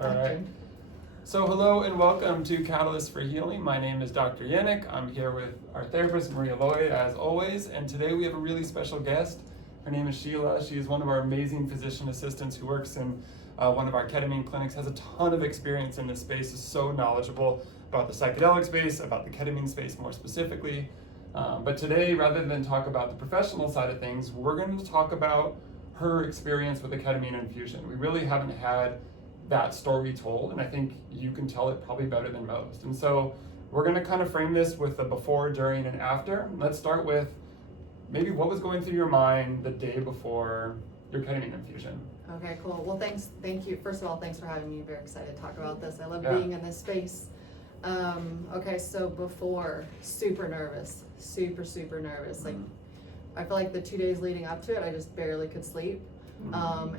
All right. So hello and welcome to Catalyst for Healing. My name is Dr. Yanuck. I'm here with our therapist, Maria Lloyd, as always. And today we have a really special guest. Her name is Sheila. She is one of our amazing physician assistants who works in one of our ketamine clinics, has a ton of experience in this space, is so knowledgeable about the psychedelic space, about the ketamine space more specifically. But today, rather than talk about the professional side of things, we're going to talk about her experience with the ketamine infusion. We really haven't had that story told, and I think you can tell it probably better than most. And so we're going to kind of frame this with the before, during, and after. Let's start with maybe what was going through your mind the day before your ketamine infusion. Okay, cool. Well, thank you. First of all, thanks for having me. Very excited to talk about this. I love Yeah. being in this space. Okay, so before, super nervous, super nervous. Like, I feel like the 2 days leading up to it, I just barely could sleep.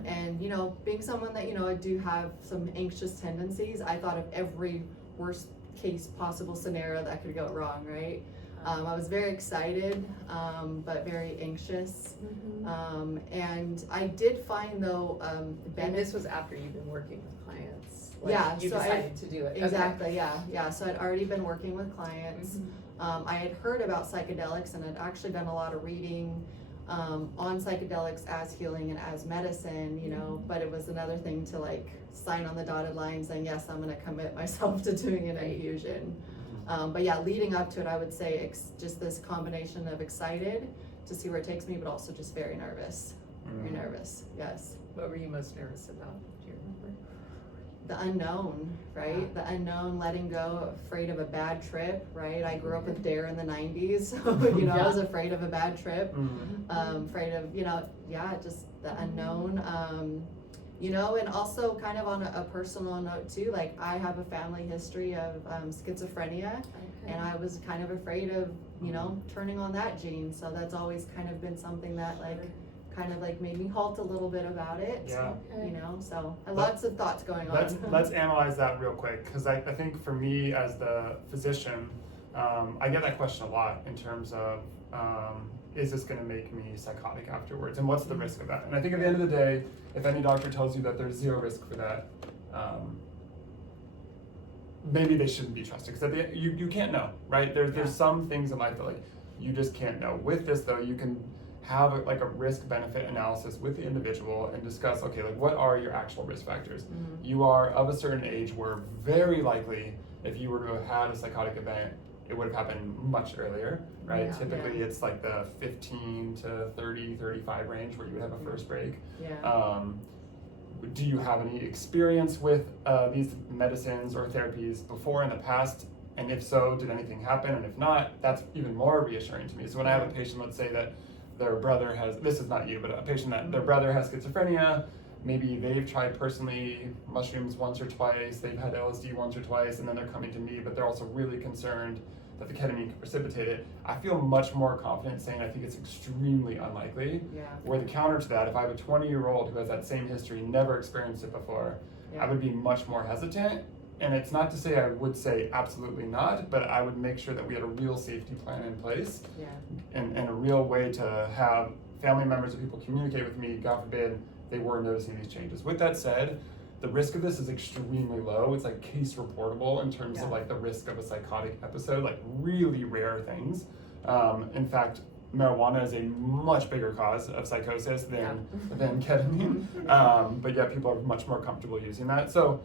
And you know, being someone that, you know, I do have some anxious tendencies, I thought of every worst case possible scenario that could go wrong, right? I was very excited, but very anxious. And I did find though, And this was after you've been working with clients. Like Yeah, you so decided to do it. Exactly, Okay. yeah. So I'd already been working with clients. I had heard about psychedelics and had actually done a lot of reading on psychedelics as healing and as medicine, you know, but it was another thing to like sign on the dotted line saying, yes, I'm going to commit myself to doing an infusion. But yeah, leading up to it, I would say just this combination of excited to see where it takes me, but also just very nervous. Very nervous, yes. What were you most nervous about? Do you remember? The unknown, right? The unknown, letting go, afraid of a bad trip, right? I grew up with DARE in the 90s, so, you know, I was afraid of a bad trip, afraid of, you know, just the unknown, you know, and also kind of on a personal note too, like I have a family history of schizophrenia, and I was kind of afraid of, you know, turning on that gene, so that's always kind of been something that like, kind of like made me halt a little bit about it. Yeah. You know, so lots of thoughts going on. Let's analyze that real quick, because I think for me as the physician, I get that question a lot in terms of, is this going to make me psychotic afterwards, and what's the risk of that? And I think at the end of the day, if any doctor tells you that there's zero risk for that, maybe they shouldn't be trusted, because you can't know, right? There's some things in life that like you just can't know. With this though, you can have a risk-benefit analysis with the individual and discuss, okay, like what are your actual risk factors? You are of a certain age where very likely, if you were to have had a psychotic event, it would have happened much earlier, right? Yeah, Typically it's like the 15 to 30, 35 range where you would have a first break. Yeah. Do you have any experience with these medicines or therapies before in the past? And if so, did anything happen? And if not, that's even more reassuring to me. So when I have a patient, let's say that their brother has, this is not you, but a patient that their brother has schizophrenia, maybe they've tried personally mushrooms once or twice, they've had LSD once or twice, and then they're coming to me, but they're also really concerned that the ketamine can precipitate it. I feel much more confident saying I think it's extremely unlikely. Yeah. Where the counter to that, if I have a 20-year-old who has that same history, never experienced it before, I would be much more hesitant. And it's not to say I would say absolutely not, but I would make sure that we had a real safety plan in place, and a real way to have family members or people communicate with me, God forbid, they were noticing these changes. With that said, the risk of this is extremely low. It's like case reportable in terms of like the risk of a psychotic episode, like really rare things. In fact, marijuana is a much bigger cause of psychosis than ketamine, but yet people are much more comfortable using that. So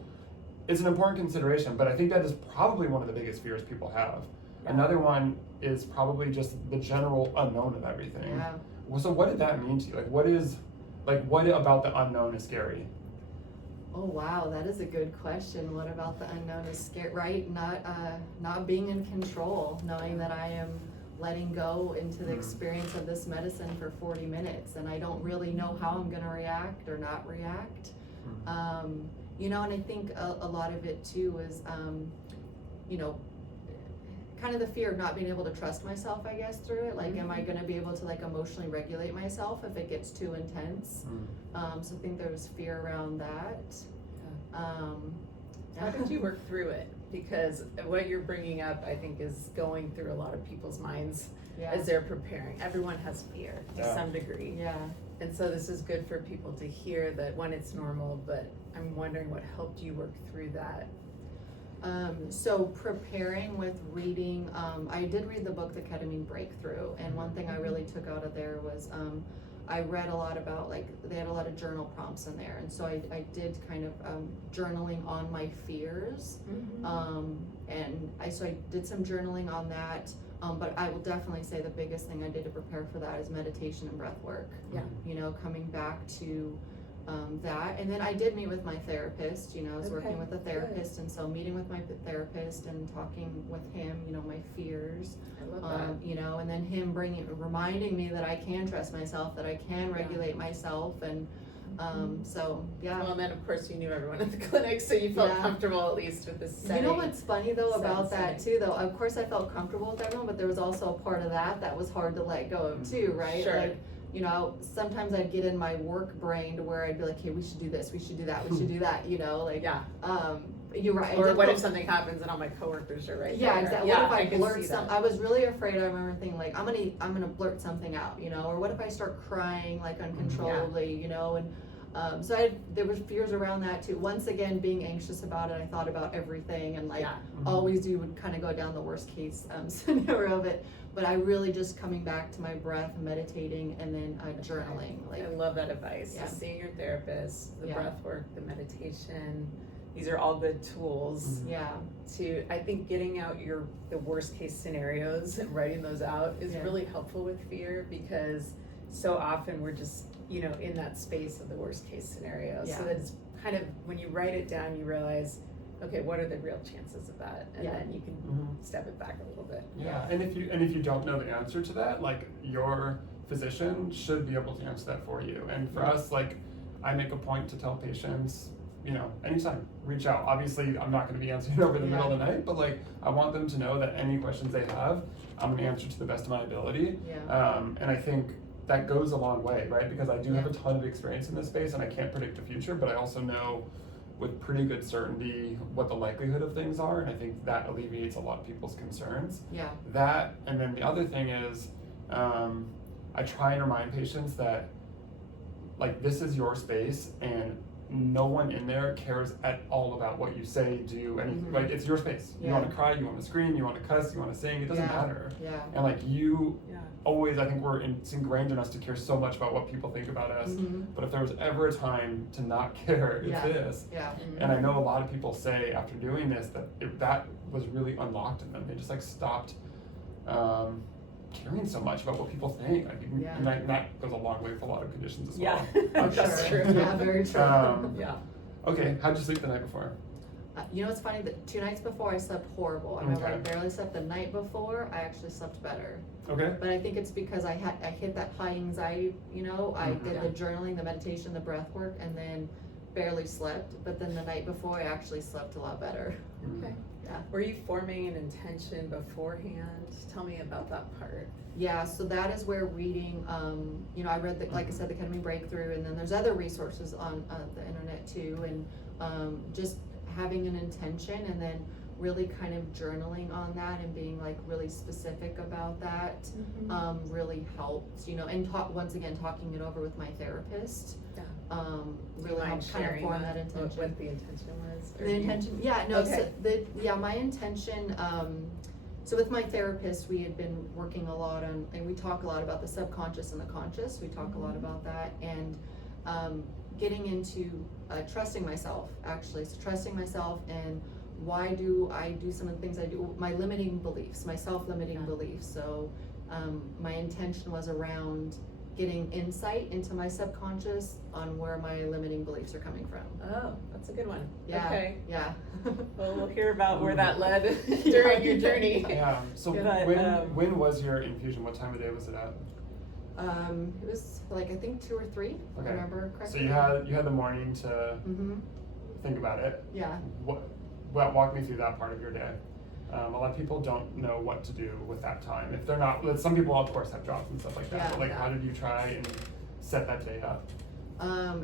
it's an important consideration, but I think that is probably one of the biggest fears people have. Another one is probably just the general unknown of everything. So what did that mean to you? What about the unknown is scary? Oh wow, that is a good question. What about the unknown is scary, right? Not being in control, knowing that I am letting go into the experience of this medicine for 40 minutes and I don't really know how I'm gonna react or not react. You know, and I think a lot of it too is, you know, kind of the fear of not being able to trust myself, I guess, through it. Like, am I going to be able to like emotionally regulate myself if it gets too intense? So I think there was fear around that. How did you work through it? Because what you're bringing up, I think, is going through a lot of people's minds as they're preparing. Everyone has fear to some degree. And so this is good for people to hear that when it's normal, but I'm wondering what helped you work through that. So preparing with reading, I did read the book, The Ketamine Breakthrough, and one thing I really took out of there was, I read a lot about, like, they had a lot of journal prompts in there, and so I did kind of journaling on my fears, and so I did some journaling on that, but I will definitely say the biggest thing I did to prepare for that is meditation and breath work. Yeah. You know, coming back to that, and then I did meet with my therapist. You know, I was working with a therapist, and so meeting with my therapist and talking with him, you know, my fears, I love that. you know, and then him reminding me that I can trust myself, that I can regulate myself, and so yeah. Well, and then of course you knew everyone at the clinic, so you felt Yeah. comfortable at least with the setting. You know what's funny though about Setting. that too, though? Of course I felt comfortable with everyone, but there was also a part of that was hard to let go of too, right? Sure. Like, you know, sometimes I'd get in my work brain to where I'd be like, hey, we should do this, we should do that, we should do that, you know, like, Yeah. you're right. Or what if something happens and all my coworkers are right there? Yeah, exactly. Yeah, What if I can blurt see some? that. I was really afraid. I remember thinking like, I'm gonna blurt something out, you know, or what if I start crying like uncontrollably, you know, and so there was fears around that too. Once again, being anxious about it, I thought about everything, and like Yeah. always you would kind of go down the worst case scenario of it. But I really just coming back to my breath, meditating, and then journaling. Like, I love that advice. Yeah. So seeing your therapist, the Yeah. breath work, the meditation, these are all good tools yeah, to, I think getting out the worst case scenarios and writing those out is Yeah. really helpful with fear, because so often we're just, you know, in that space of the worst case scenario. Yeah. So that it's kind of, when you write it down, you realize, okay, what are the real chances of that? And Yeah. then you can step it back a little bit. Yeah, and if you don't know the answer to that, like, your physician should be able to answer that for you. And for us, like, I make a point to tell patients, you know, anytime, reach out. Obviously, I'm not going to be answering over the middle of the night, but like, I want them to know that any questions they have, I'm going to answer to the best of my ability. yeah, And I think that goes a long way, right? Because I do have a ton of experience in this space, and I can't predict the future, but I also know with pretty good certainty what the likelihood of things are, and I think that alleviates a lot of people's concerns. yeah, That, and then the other thing is, I try and remind patients that, like, this is your space, and no one in there cares at all about what you say, do, anything. Like, it's your space. You want to cry, you want to scream, you want to cuss, you want to sing, it doesn't matter. yeah, And like, you Yeah. always, I think it's ingrained in us to care so much about what people think about us. But if there was ever a time to not care, it's Yeah. this. yeah, And I know a lot of people say after doing this that that was really unlocked in them. They just like stopped caring so much about what people think. I think, Yeah. and that goes a long way for a lot of conditions as Yeah. well. That's sure. true. Yeah, very true. Yeah. Okay, how'd you sleep the night before? You know what's funny? That 2 nights before I slept horrible. I remember I Okay. barely slept. The night before I actually slept better. Okay. But I think it's because I hit that high anxiety. You know, I Mhm. did the journaling, the meditation, the breath work, and then barely slept. But then the night before I actually slept a lot better. Okay. Yeah. Were you forming an intention beforehand? Tell me about that part. Yeah, so that is where reading, you know, I read like I said, the Ketamine Breakthrough, and then there's other resources on the internet too, and just having an intention, and then really kind of journaling on that and being like really specific about that, really helped, you know, and once again, talking it over with my therapist, Yeah. really helped kind of form that intention. What the intention was? Or The you- intention, yeah, no, Okay. so my intention, so with my therapist, we had been working a lot on, and we talk a lot about the subconscious and the conscious, we talk a lot about that, and, getting into, trusting myself, actually, so trusting myself, and why do I do some of the things I do, my limiting beliefs, my self-limiting beliefs, so, my intention was around getting insight into my subconscious on where my limiting beliefs are coming from. Oh, that's a good one. Yeah, Okay. yeah. Well, we'll hear about where that led during your journey. Yeah. So But, when was your infusion? What time of day was it at? It was like, I think 2 or 3, if I Okay. remember correctly. So you had the morning to think about it. Yeah. Walk me through that part of your day. A lot of people don't know what to do with that time. If they're not, some people of course have jobs and stuff like that, Yeah. but like, how did you try and set that day up?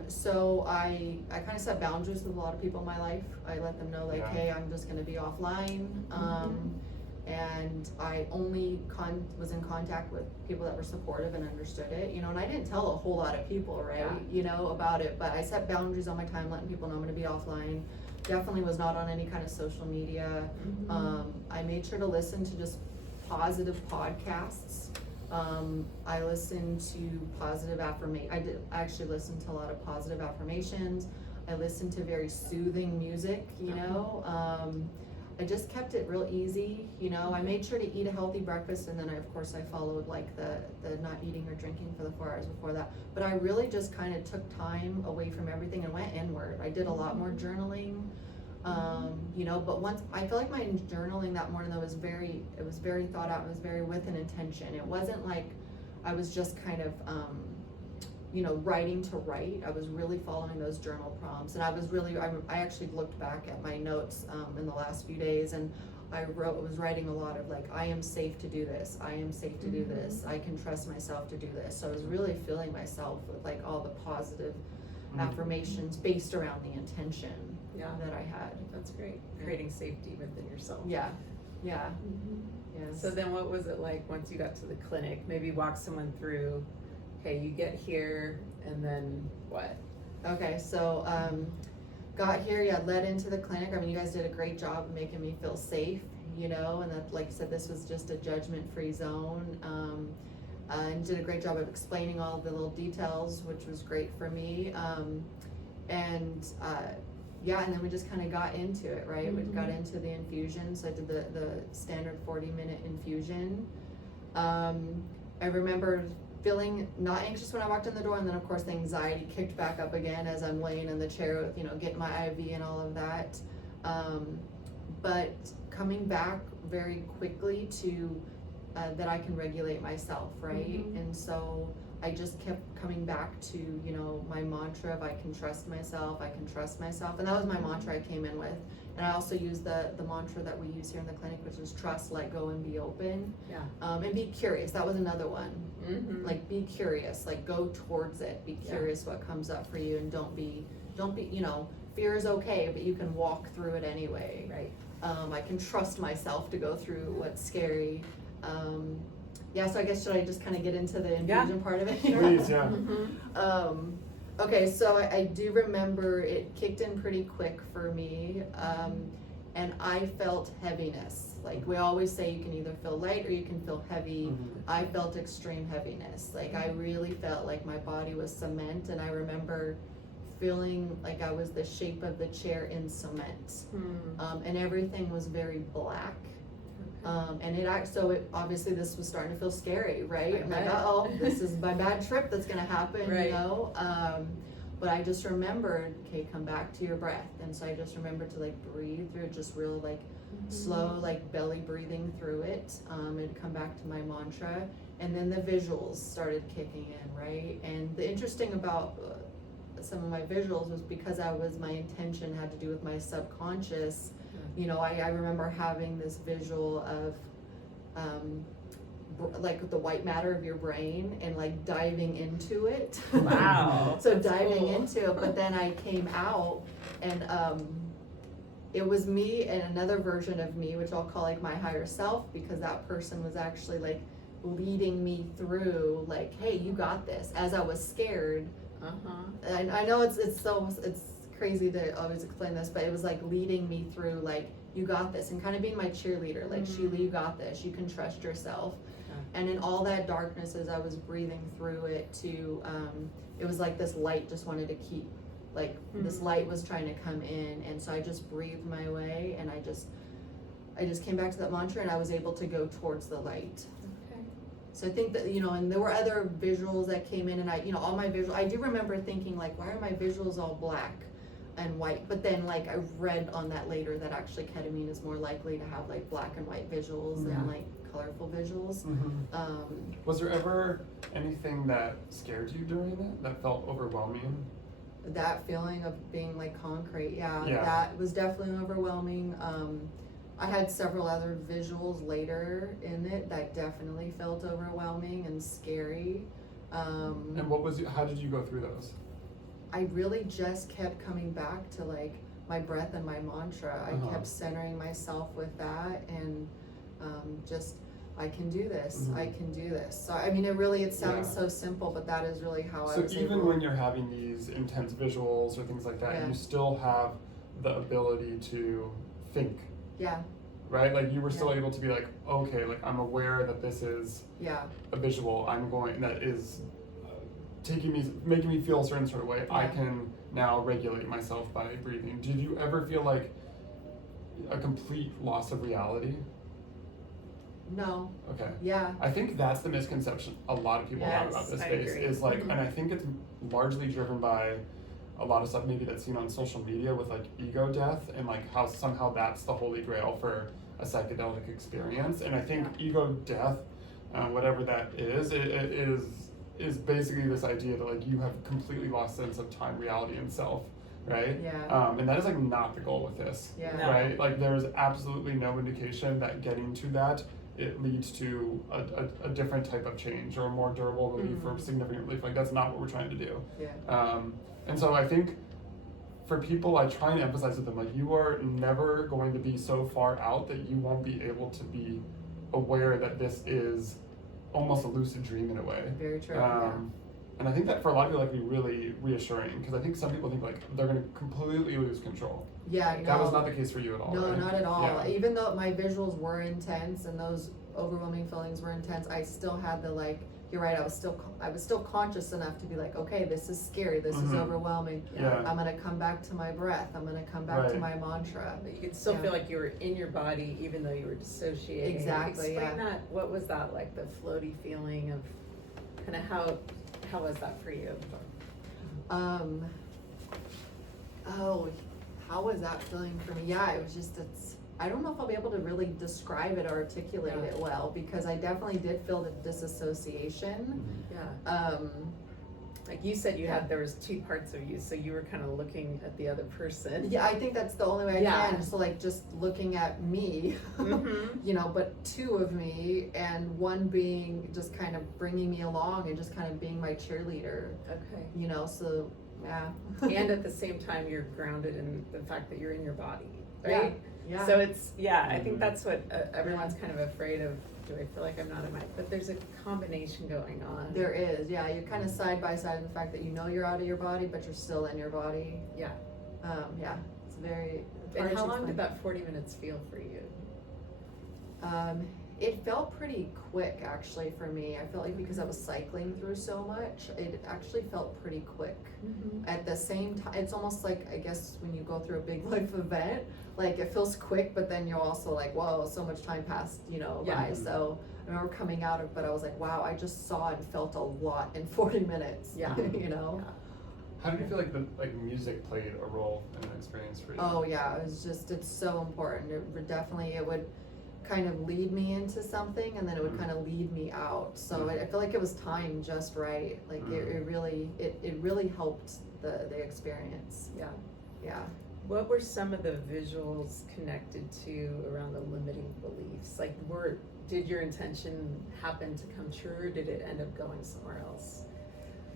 So I kind of set boundaries with a lot of people in my life. I let them know like, Yeah. hey, I'm just gonna be offline. and I only was in contact with people that were supportive and understood it, you know, and I didn't tell a whole lot of people, right, you know, about it, but I set boundaries on my time, letting people know I'm gonna be offline. Definitely was not on any kind of social media. I made sure to listen to just positive podcasts. I listened to positive I actually listened to a lot of positive affirmations. I listened to very soothing music, you know. I just kept it real easy, you know. I made sure to eat a healthy breakfast, and then of course I followed like the not eating or drinking for the 4 hours before that. But I really just kind of took time away from everything and went inward. I did a lot more journaling, you know, but once I feel like my journaling that morning though was very thought out. It was very with an intention. It wasn't like I was just kind of you know, writing to write. I was really following those journal prompts, and I actually looked back at my notes in the last few days, and I was writing a lot of like, I am safe to do this, I am safe to do this, I can trust myself to do this. So I was really filling myself with like all the positive affirmations based around the intention that I had. That's great. Creating safety within yourself. Yeah. Yes. So then what was it like once you got to the clinic? Maybe walk someone through, okay, you get here, and then what? Okay, so got here, led into the clinic. I mean, you guys did a great job of making me feel safe, you know, and that, like you said, this was just a judgment-free zone. And did a great job of explaining all the little details, which was great for me. And then we just kind of got into it, right? We got into the infusion. So I did the standard 40-minute infusion. I remember feeling not anxious when I walked in the door, and then of course the anxiety kicked back up again as I'm laying in the chair with, you know, getting my IV and all of that. But coming back very quickly to that I can regulate myself, right? And so I just kept coming back to, you know, my mantra of I can trust myself, and that was my mantra I came in with. And I also used the mantra that we use here in the clinic, which is trust, let go, and be open. And be curious. That was another one. Like, be curious, like go towards it, be curious what comes up for you, and don't be, you know, fear is okay, but you can walk through it anyway. Right. I can trust myself to go through what's scary. So I guess should I just kind of get into the infusion part of it? Please, yeah. Okay, so I do remember it kicked in pretty quick for me, and I felt heaviness. Like we always say, you can either feel light or you can feel heavy. I felt extreme heaviness. Like I really felt like my body was cement, and I remember feeling like I was the shape of the chair in cement. And everything was very black. And obviously this was starting to feel scary, right? I'm like, uh-oh, this is my bad trip that's gonna happen, you know? But I just remembered, okay, come back to your breath. And so I just remembered to like breathe through, just real like slow, like belly breathing through it, and come back to my mantra. And then the visuals started kicking in, right? And the interesting about some of my visuals was because my intention had to do with my subconscious. You know, I remember having this visual of like the white matter of your brain and like diving into it. Wow. So diving into it, but then I came out and it was me and another version of me, which I'll call like my higher self, because that person was actually like leading me through like, hey, you got this, as I was scared. I know it's crazy to always explain this, but it was like leading me through like, you got this, and kind of being my cheerleader, like Sheila, you got this, you can trust yourself. And in all that darkness, as I was breathing through it too, it was like this light just wanted to keep, like this light was trying to come in, and so I just breathed my way, and I just came back to that mantra, and I was able to go towards the light. So I think that, you know, and there were other visuals that came in, and all my visuals, I do remember thinking like, why are my visuals all black and white? But then like I read on that later that actually ketamine is more likely to have like black and white visuals than like colorful visuals. Was there ever anything that scared you during that felt overwhelming? That feeling of being like concrete, that was definitely overwhelming. I had several other visuals later in it that definitely felt overwhelming and scary. And how did you go through those? I really just kept coming back to like my breath and my mantra. I kept centering myself with that, and just, I can do this, Mhm. I can do this. So, I mean, it sounds so simple, but that is really how I So was even able. when you're having these intense visuals or things like that, Yeah. you still have the ability to think, Yeah, right? Like you were still Yeah. able to be like, okay, like I'm aware that this is yeah, a visual, that is making me feel a certain sort of way. I Yeah. can now regulate myself by breathing. Did you ever feel like a complete loss of reality? no, Okay. yeah, I think that's the misconception a lot of people have about Yes, this I space agree. is like, Mhm. and I think it's largely driven by a lot of stuff maybe that's seen on social media with like ego death and like how somehow that's the holy grail for a psychedelic experience. And I think ego death, whatever that is, it is basically this idea that like you have completely lost sense of time, reality, and self, right? Yeah. And that is like not the goal with this, Yeah. No. right? Like there is absolutely no indication that getting to that it leads to a different type of change or a more durable relief or significant relief. Like that's not what we're trying to do. yeah, And so I think for people, I try and emphasize with them, like you are never going to be so far out that you won't be able to be aware that this is almost a lucid dream in a way. very true, And I think that for a lot of people, like, be really reassuring because I think some people think like they're going to completely lose control. yeah, no. That was not the case for you at all, No, right? not at all. Yeah. Even though my visuals were intense and those overwhelming feelings were intense, I still had the like, you're right, I was still conscious enough to be like, okay, this is scary, this is Mhm. overwhelming. Yeah. I'm gonna come back to my breath, I'm gonna come back to Right. my mantra. But you could still Yeah. feel like you were in your body even though you were dissociating. Exactly, Explain yeah. that, what was that like, the floaty feeling of, kind of how was that for you? Oh, how was that feeling for me? Yeah, it was just, I don't know if I'll be able to really describe it or articulate Yeah. it well, because I definitely did feel the disassociation. Yeah, like you said Yeah. there was two parts of you, so you were kind of looking at the other person. Yeah, I think that's the only way I Yeah. can, so like just looking at me, Mhm. you know, but two of me, and one being just kind of bringing me along and just kind of being my cheerleader, Okay. you know, so, yeah. And at the same time, you're grounded in the fact that you're in your body, Yeah. right? Yeah. So it's, I think Mhm. that's what everyone's kind of afraid of. Do I feel like I'm not in my, but there's a combination going on. There is, yeah, you're kind of side by side in the fact that you know you're out of your body, but you're still in your body. Yeah. Yeah, it's very. And hard how to long did explain. that 40 minutes feel for you? It felt pretty quick actually for me. I felt like because I was cycling through so much, it actually felt pretty quick. At the same time, it's almost like, I guess, when you go through a big life event, like it feels quick, but then you're also like, whoa, so much time passed, you know, Yeah. by. So I remember coming out of, but I was like, wow, I just saw and felt a lot in 40 minutes. Yeah. You know? Yeah. How did you feel like music played a role in the experience for you? Oh yeah, it's so important. It would kind of lead me into something, and then it would kind of lead me out. So I feel like it was timed just right. Like it really helped the experience. Yeah. Yeah. What were some of the visuals connected to around the limiting beliefs? Like, did your intention happen to come true, or did it end up going somewhere else?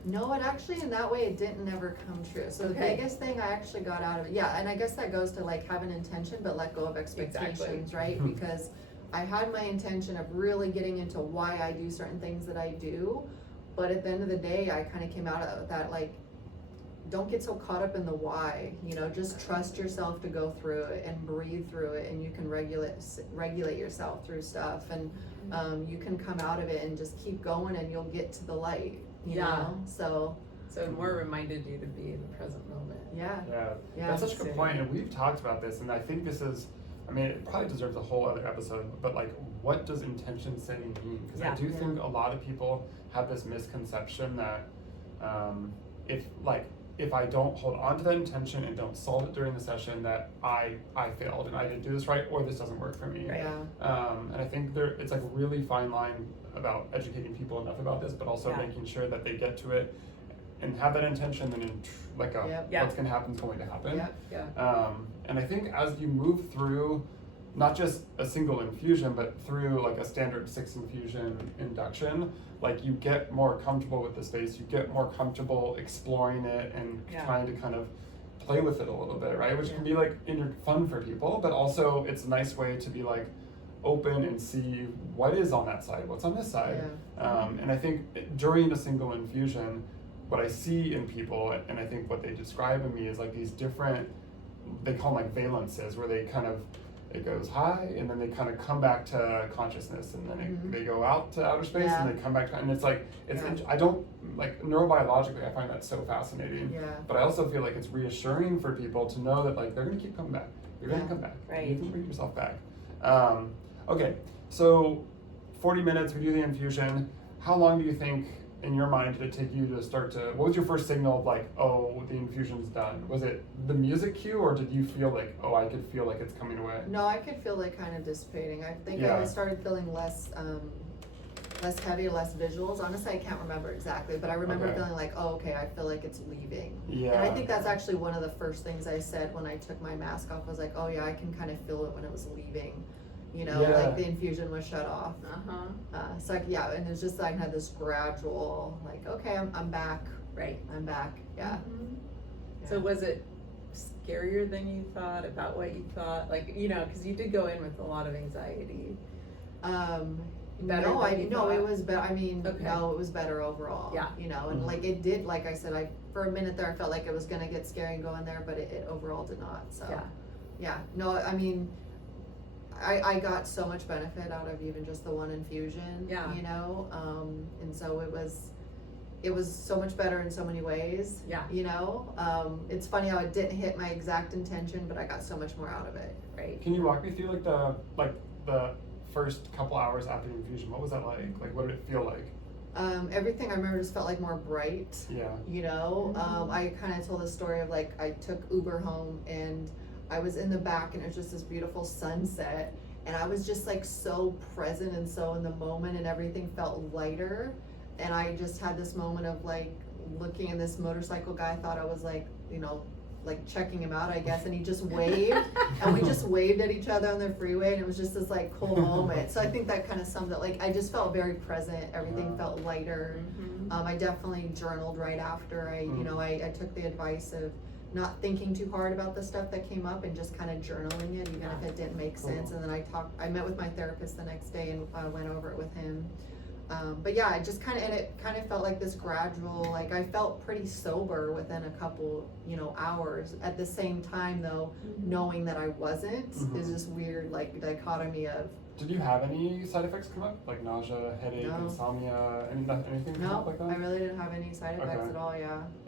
No, it actually, in that way, it didn't never come true. So the Okay. biggest thing I actually got out of it, yeah, and I guess that goes to like have an intention, but let go of expectations, right? Because I had my intention of really getting into why I do certain things that I do, but at the end of the day, I kind of came out of that like, don't get so caught up in the why, you know, just trust yourself to go through it and breathe through it, and you can regulate yourself through stuff, and you can come out of it and just keep going, and you'll get to the light, you know? So it more reminded you to be in the present moment. yeah, Yeah, that's such a good point, and we've talked about this, and I think this is, I mean, it probably deserves a whole other episode, but like, what does intention setting mean? Because I do think a lot of people have this misconception that if I don't hold on to that intention and don't solve it during the session, that I failed and I didn't do this right, or this doesn't work for me. Right. yeah, And I think it's like a really fine line about educating people enough about this, but also making sure that they get to it and have that intention, and what's going to happen is going to happen. yeah, And I think as you move through not just a single infusion, but through like a standard 6 infusion induction, like you get more comfortable with the space, you get more comfortable exploring it and trying to kind of play with it a little bit, right? Which can be like fun for people, but also it's a nice way to be like, open and see what is on that side, what's on this side. And I think during a single infusion, what I see in people, and I think what they describe in me is like these different, they call them like valences, where they kind of, it goes high and then they kind of come back to consciousness, and then they go out to outer space and they come back to, and it's like, I don't, like neurobiologically I find that so fascinating, but I also feel like it's reassuring for people to know that like they're gonna keep coming back, you're gonna come back, you can bring yourself back. Okay, so 40 minutes, we do the infusion. How long do you think in your mind did it take you to start to, what was your first signal of like, oh, the infusion's done? Was it the music cue, or did you feel like, oh, I could feel like it's coming away? No, I could feel it kind of dissipating. I think I started feeling less heavy, less visuals. Honestly, I can't remember exactly, but I remember feeling like, oh, okay, I feel like it's leaving. And I think that's actually one of the first things I said when I took my mask off, was like, oh yeah, I can kind of feel it when it was leaving. You know, like the infusion was shut off. So and it's just like I had this gradual, like, okay, I'm back. I'm back. So was it scarier than you thought about what you thought? Like, you know, because you did go in with a lot of anxiety. No, it was better. I mean, no, it was better overall. You know, and like it did, like I said, for a minute there, I felt like it was gonna get scary and go in there, but it overall did not. So, no, I mean, I got so much benefit out of even just the one infusion, you know, and so it was so much better in so many ways, you know. It's funny how it didn't hit my exact intention, but I got so much more out of it, Can you walk me through like the first couple hours after the infusion? What was that like? Like, what did it feel like? Everything I remember just felt like more bright, you know. I kind of told the story of like, I took Uber home and I was in the back and it was just this beautiful sunset, and I was just like so present and so in the moment, and everything felt lighter. And I just had this moment of like looking at this motorcycle guy, thought I was like, you know, like checking him out, I guess, and he just waved and we just waved at each other on the freeway, and it was just this like cool moment. So I think that kind of summed up, like I just felt very present, everything felt lighter. I definitely journaled right after. You know, I took the advice of not thinking too hard about the stuff that came up and just kind of journaling it, even if it didn't make sense. And then I met with my therapist the next day and went over it with him. But yeah, it just kind of felt like this gradual, like I felt pretty sober within a couple, you know, hours. At the same time though, knowing that I wasn't is this weird like dichotomy of. Did you have any side effects come up? Like nausea, headache, insomnia, anything come up like that? I really didn't have any side effects at all,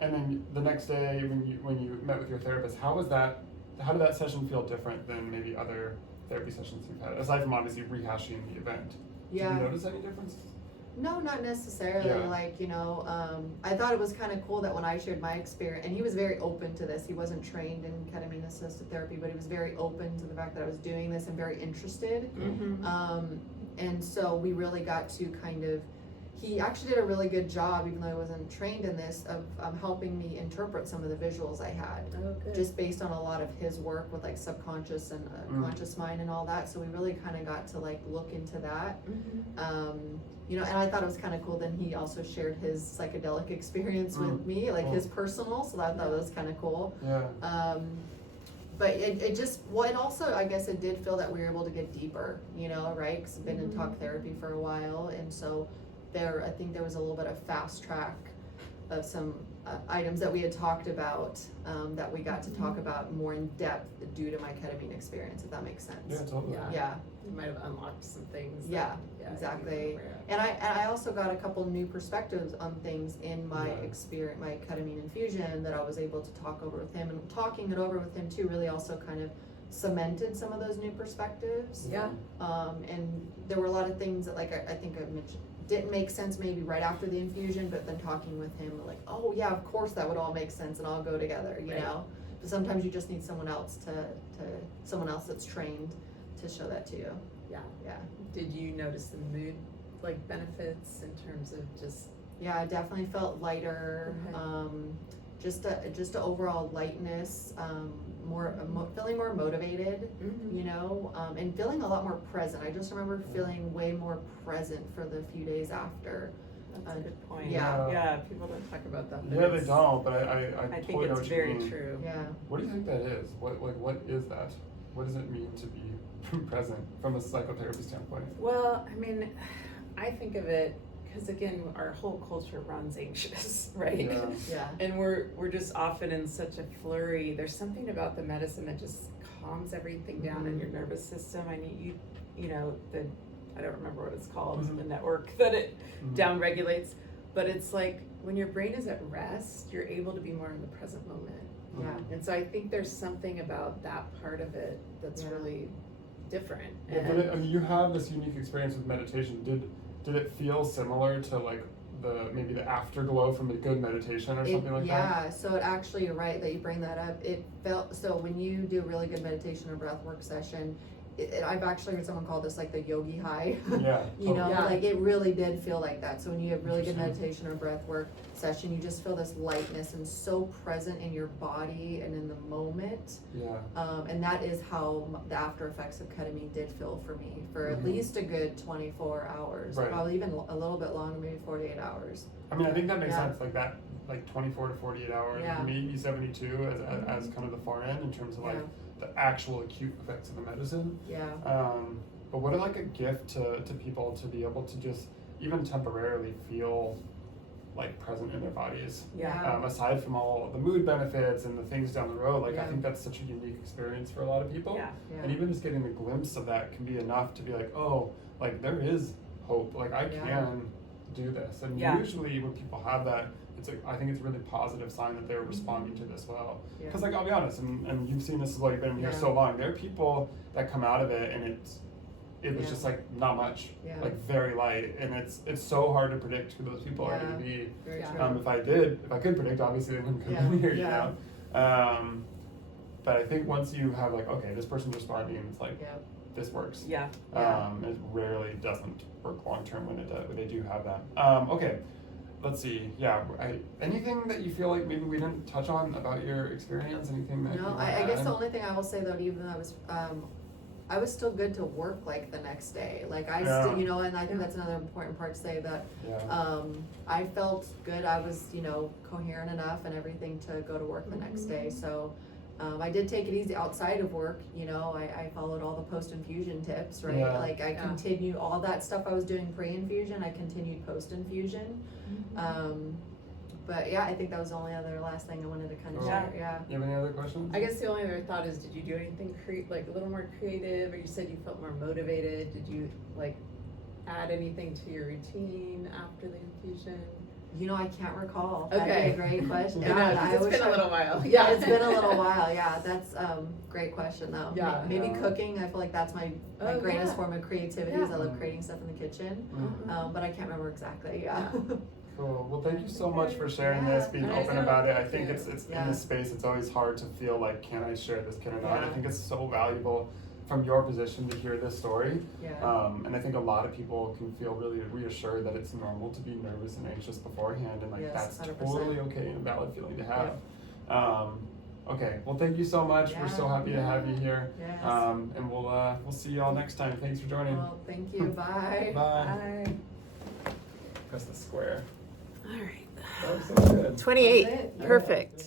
And then the next day when you met with your therapist, how did that session feel different than maybe other therapy sessions you've had? Aside from obviously rehashing the event. Did you notice any difference? No, not necessarily. Like, you know, I thought it was kind of cool that when I shared my experience, and he was very open to this. He wasn't trained in ketamine assisted therapy, but he was very open to the fact that I was doing this and very interested. And so we really got to kind of, he actually did a really good job, even though I wasn't trained in this, of helping me interpret some of the visuals I had, just based on a lot of his work with like subconscious and conscious mind and all that. So we really kind of got to like look into that. You know, and I thought it was kind of cool. Then he also shared his psychedelic experience with me, like his personal. So I thought that was kind of cool. But it just, well, it also, I guess it did feel that we were able to get deeper, you know, right? Because I've been in talk therapy for a while, and so I think there was a little bit of fast track of some items that we had talked about that we got to talk about more in depth due to my ketamine experience, if that makes sense. Yeah, totally. You might have unlocked some things. Exactly. And I also got a couple new perspectives on things in my experience, my ketamine infusion, that I was able to talk over with him, and talking it over with him too really also kind of cemented some of those new perspectives. And there were a lot of things that, like I think I mentioned, didn't make sense maybe right after the infusion, but then talking with him, like, oh yeah, of course that would all make sense and all go together, you know. But sometimes you just need someone else someone else that's trained to show that to you. Did you notice the mood like benefits in terms of just? I definitely felt lighter. Just a overall lightness, feeling more motivated, you know, and feeling a lot more present. I just remember feeling way more present for the few days after. That's a good point. People don't talk about that. They don't, but I think totally know it's what very you mean. true. What do you think that is? What is that? what does it mean to be present from a psychotherapy standpoint? Well, I mean, I think of it, because again, our whole culture runs anxious, right? Yeah. Yeah. And we're just often in such a flurry. There's something about the medicine that just calms everything down in your nervous system. I need you know, I don't remember what it's called, the network that it down regulates. But it's like when your brain is at rest, you're able to be more in the present moment. Yeah. And so I think there's something about that part of it that's really different. Yeah, but I mean, you have this unique experience with meditation. Did it feel similar to like maybe the afterglow from a good meditation or something like that? Yeah, so it actually, you're right that you bring that up. It felt, so when you do a really good meditation or breath work session, I've actually heard someone call this like the yogi high. Yeah. You know, Yeah. like it really did feel like that. So when you have really good meditation or breath work session, you just feel this lightness and so present in your body and in the moment. Yeah. And that is how the after effects of ketamine did feel for me for at least a good 24 hours, Right. probably even a little bit longer, maybe 48 hours. I mean, I think that makes Yeah. sense. Like that, like 24 to 48 hours, Yeah. maybe 72 as kind of the far end in terms of like the actual acute effects of the medicine. Yeah. But what like a gift to people to be able to just even temporarily feel like present in their bodies. Yeah. Aside from all the mood benefits and the things down the road, like I Yeah. think that's such a unique experience for a lot of people. Yeah. Yeah. And even just getting the glimpse of that can be enough to be like, oh, like there is hope. Like I Yeah. can do this. And Yeah. usually when people have that, I think it's a really positive sign that they're responding to this well. Yeah. Because like I'll be honest, and you've seen this as well, you've been here Yeah. so long. There are people that come out of it and it was Yeah. just like not much, Yeah. like very light, and it's so hard to predict who those people are going Yeah. to be. Very Yeah. true. If I could predict, obviously they wouldn't come Yeah. in here, Yeah. you know. But I think once you have like, okay, this person's responding, it's like Yeah. this works. Yeah. It rarely doesn't work long term when they do have that. Okay, let's see. Yeah, anything that you feel like maybe we didn't touch on about your experience? Anything that? No, you I wanna guess the add? only thing I will say though, even though I was still good to work like the next day. Like I Yeah. still, you know, and I think that's another important part to say that Yeah. I felt good. I was, you know, coherent enough and everything to go to work the next day. So I did take it easy outside of work. You know, I followed all the post-infusion tips, right? Yeah. Like I continued all that stuff I was doing pre-infusion. I continued post-infusion. But yeah, I think that was the only other last thing I wanted to kind of Cool. share. Yeah. You have any other questions? I guess the only other thought is, did you do anything like a little more creative, or you said you felt more motivated? Did you like add anything to your routine after the infusion? You know, I can't recall. Okay. That'd be a great question. I know, 'cause it's wish been a little while. Yeah, it's been a little while. Yeah, that's great question though. Yeah. Maybe Yeah. cooking. I feel like that's my Oh, greatest yeah. form of creativity. Yeah. Is I love creating stuff in the kitchen. Mhm. But I can't remember exactly. Yeah. Cool. Well, thank you so much for Okay. sharing Yeah. this, being I open know, about it. I thank think you. it's Yeah. in this space, it's always hard to feel like, can I share this, can I not? I Yeah. think it's so valuable from your position to hear this story. Yeah. And I think a lot of people can feel really reassured that it's normal to be nervous and anxious beforehand, and like Yes, that's 100%. totally okay and a valid feeling to have. Okay, well, thank you so much. We're so happy to have you here. Yes. And we'll see you all next time. Thanks for joining. Well, thank you. Bye. Bye. Bye. Press the square. All right. That was so good. 28. That was it. Perfect.